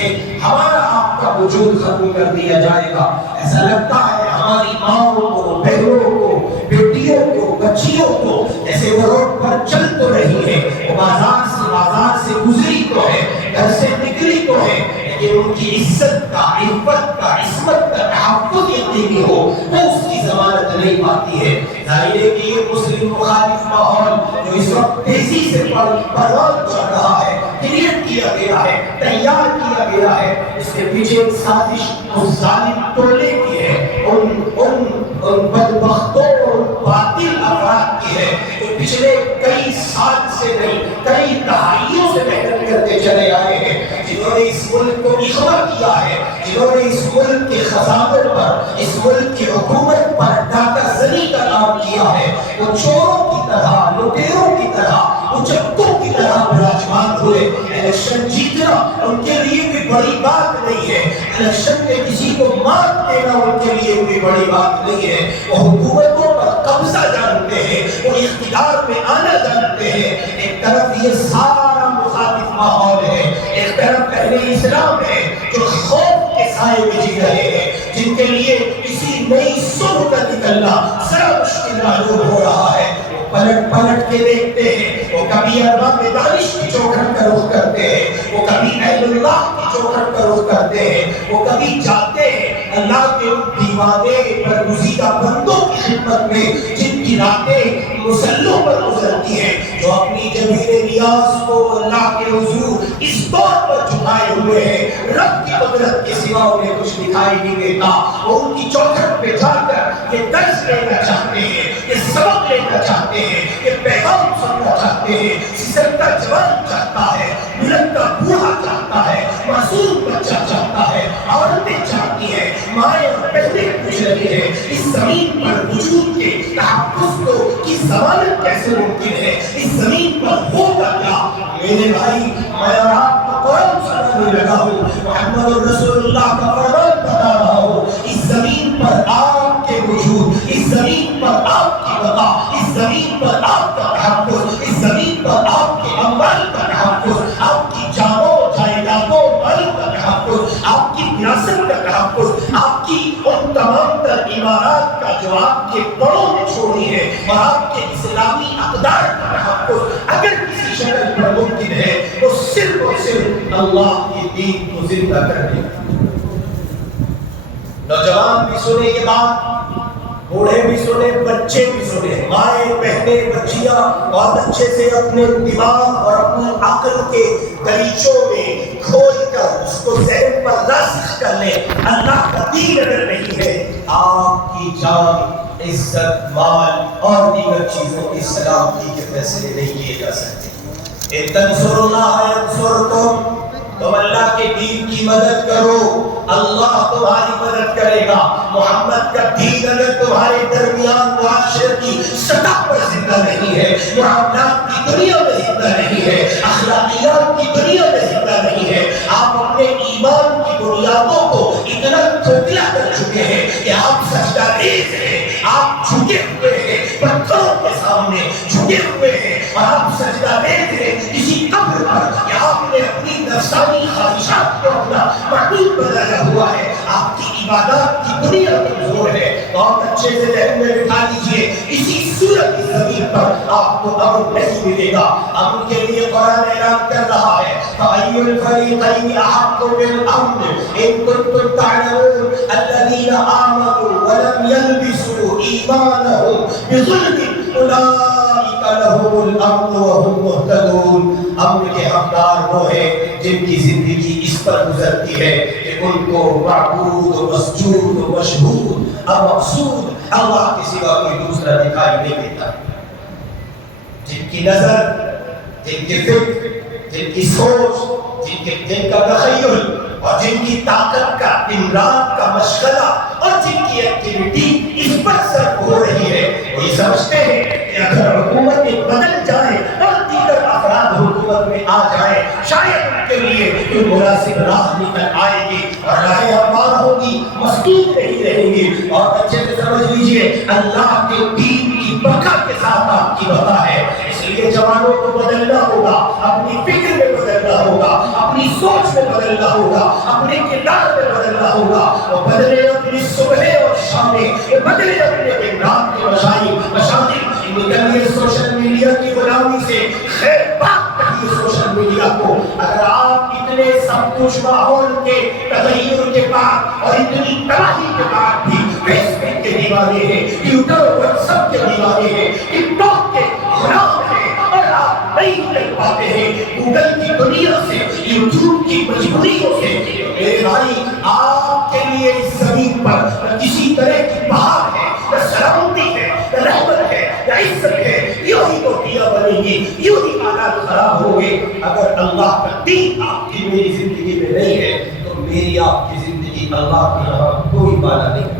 سے ہمارا آپ کا وجود ختم کر دیا جائے گا۔ ایسا لگتا ہے ہماری ماں کو، بہنوں کو، بیٹیوں کو، بچیوں کو جیسے وہ روڈ پر چل تو رہی ہے، وہ بازار سے گزری تو ہے، گھر سے نکلی تو ہے، لیکن ان کی عزت کا، عفت کا، عصمت کا تحفظ یقینی ہو، وہ اس کی ضمانت نہیں پاتی ہے۔ ظاہر ہے کہ یہ مسلم مخالف ماحول جو اس وقت تیزی سے پروان چڑھ رہا ہے، کریٹ کیا گیا ہے، تیار کیا گیا ہے، اس کے پیچھے ایک سازش اس ظالم ٹولے کی ہے، ان بدبختوں اور باطل افراد کی ہے جو پچھلے کئی سال سے نہیں، کئی دہائیوں سے محنت کرتے چلے آئے ہیں، جنہوں نے اس ملک کو اغوا کیا ہے، جنہوں نے اس ملک کے خزانوں پر، اس ملک کی حکومت پر ڈاکہ زنی کا کام کیا ہے۔ وہ چوروں کی طرح، لٹیروں کی طرح، اچکوں کی طرح براجمان ہوئے۔ الیکشن جیتنا ان کے لیے بھی بڑی بات نہیں ہے، الیکشن میں کسی کو مات دینا ان کے لیے بھی بڑی بات نہیں ہے۔ وہ حکومتوں پر قبضہ جانتے ہیں، وہ اقتدار میں آنا جانتے ہیں۔ ایک طرف یہ سارا مخالف ماحول ہے، ایک طرف اہل اسلام ہے جو خوف کے سائے میں جی رہے ہیں، جن کے لیے کسی نئی صبح کا نکلنا ذرا مشکل معلوم ہو رہا ہے۔ پلٹ کے دیکھتے ہیں، وہ کبھی ارباب دانش کی چوکھٹ کا رخ کرتے ہیں، وہ کبھی اہل اللہ کی چوکھٹ کا رخ کرتے ہیں، وہ کبھی جاتے ہیں اللہ کے ان دیوانے برگزیدہ بندوں کی خدمت میں جن کی راتیں مسلوں پر گزرتی ہیں، جو اپنی جمیل نیاز کو اللہ کے حضور اس طور پر جھکائے ہوئے ہیں، رب کی قدرت کے سوا انہیں کچھ دکھائی نہیں دیتا۔ وہ ان کی چوکھٹ پہ جا کر یہ درس لینا چاہتے ہیں، یہ سبق لینا چاہتے ہیں، یہ پیغام سننا چاہتے ہیں۔ سسکتا جوان چاہتا ہے، بلندہ بوڑھا چاہتا ہے، معصوم بچہ چاہتا ہے، عورتیں چاہتی ہیں، مائیں اور بہنیں پوچھ رہی ہیں، اس زمین پر وجود کے تحفظ کو کی ضمانت کیسے ممکن ہے؟ اس زمین پر ہوگا کیا؟ میرے بھائی، میں اور آپ کو قرآن سنانے لگا ہوں، محمد رسول اللہ کا فرمان بتا رہا ہوں۔ اس زمین پر آپ کے وجود، اس زمین پر آپ کی بقا، اس زمین پر آپ کا تحفظ، اس زمین پر آپ کے اموال کا تحفظ، آپ کی جانوں جائیدادوں مال کا تحفظ، آپ کی وراثت کا تحفظ، آپ کی ان تمام تر عمارات کا جو آپ کے بڑوں نے چھوڑی ہے، اور آپ کے اسلامی اقدار کا تحفظ اگر کسی شکل پر ممکن ہے تو صرف اور صرف اللہ کے دین کو زندہ کرنے۔ نوجوان بھی سنے یہ بات، بوڑھے بھی سنے، بچے بھی سنے، مائیں بہنیں بچیاں بہت اچھے سے اپنے دماغ اور اپنی عقل کے دریچوں میں کھول کر اس کو ذہن پر راسخ کر لیں۔ اللہ کا دین اگر نہیں ہے، آپ کی جان، عزت، مال اور دیگر چیزوں کی سلامتی کے فیصلے نہیں کیے جا سکتے۔ ان تنصروا اللہ ینصرکم، تم اللہ کے دین کی مدد کرو، اللہ تمہاری مدد کرے گا۔ محمد کا دین اگر تمہارے درمیان معاشرت کی سطح پر زندہ نہیں ہے، معاملات کی دنیا میں زندہ نہیں ہے، اخلاقیات کی دنیا میں زندہ نہیں ہے، آپ اپنے ایمان کی بنیادوں کو اتنا کھوکھلا کر چکے ہیں کہ آپ سجدہ ریز ہیں، آپ جھکے ہوئے ہیں، پتھروں کے سامنے جھکے ہوئے ہیں، اور آپ سجدہ ریز ہیں کسی قبر پر کہ آپ نے اپنی نفسانی خواہشات کو اپنا معبود بنایا ہوا ہے، آپ کی عبادات کی دنیا کمزور ہے۔ بہت اچھے سے ذہن میں بٹھا لیجئے، اسی صورت کی زمین پر آپ کو امن نہیں ملے گا۔ امن کے لیے قرآن اعلان کر رہا ہے فَأَيُّ الْفَرِيقَيْنِ أَحَقُّ بِالْأَمْنِ إِن كُنتُمْ تَعْلَمُونَ الَّذِينَ آمَنُوا وَلَمْ يَلْبِسُوا إِيمَانَهُم بِظُلْمٍ أُولَٰئِكَ لَهُمُ الْأَمْنُ وَهُمْ مُهْتَدُونَ۔ امن کے حقدار وہ ہیں جن کی زندگی اس پر گزرتی ہے کہ ان کو معبود و مسجود و مشہود اور مقصود اللہ کے سوا کوئی دوسرا دکھائی نہیں دیتا، جن کی نظر، جن کی فکر، جن کی سوچ، جن کا تخیل اور جن کی طاقت کا دن رات کا مشغلہ اور جن کی ایکٹیویٹی اس پر صرف ہو رہی ہے، وہ یہ سمجھتے ہیں کہ اگر حکومتیں بدل جائیں اور دیگر افراد حکومت میں آ جائیں، شاید ان کے لیے کوئی مناسب راہ نکل آئے گی اور راہیں ہموار ہوگی، مسدود نہیں رہیں گی۔ اور اچھے سے سمجھ لیجئے، اللہ کے دین کی بقا کے ساتھ آپ کی بقا ہے، اس لیے جوانوں کو بدلنا ہوگا، اپنی فکر میں بدلنا ہوگا، اپنی سوچ میں بدلنا ہوگا، اپنے کردار میں بدلنا ہوگا، اور بدلے اپنی صبح اور شامیں، بدلے اپنے رات کے مشاغل، نکلیے سوشل میڈیا کی غلامی سے۔ خیر بات کہیے سوشل میڈیا کو، اگر آپ اتنے سب کچھ ماحول کے تغیر کے بعد اور اتنی تباہی کے بعد بھی فیس بک کے دیوانے ہیں، ٹویٹر واٹس ایپ کے دیوانے ہیں، ٹک ٹاک کے غلام ہیں، اور آپ نہیں کر پاتے ہیں گوگل کی دنیا سے، یوٹیوب کی مجبوریوں سے، میرے بھائی آپ کے لیے اس زمین پر نہ کسی طرح کی بہار ہے، نہ سلامتی ہے، نہ رحمت ہے، نہ عزت ہے، یوں ہی تو دیا بنے گی، یوں ہی حالات خراب ہوں گے۔ اگر اللہ کا دین آپ کی میری زندگی میں نہیں ہے تو میری آپ کی زندگی اللہ کے یہاں کوئی بالا نہیں۔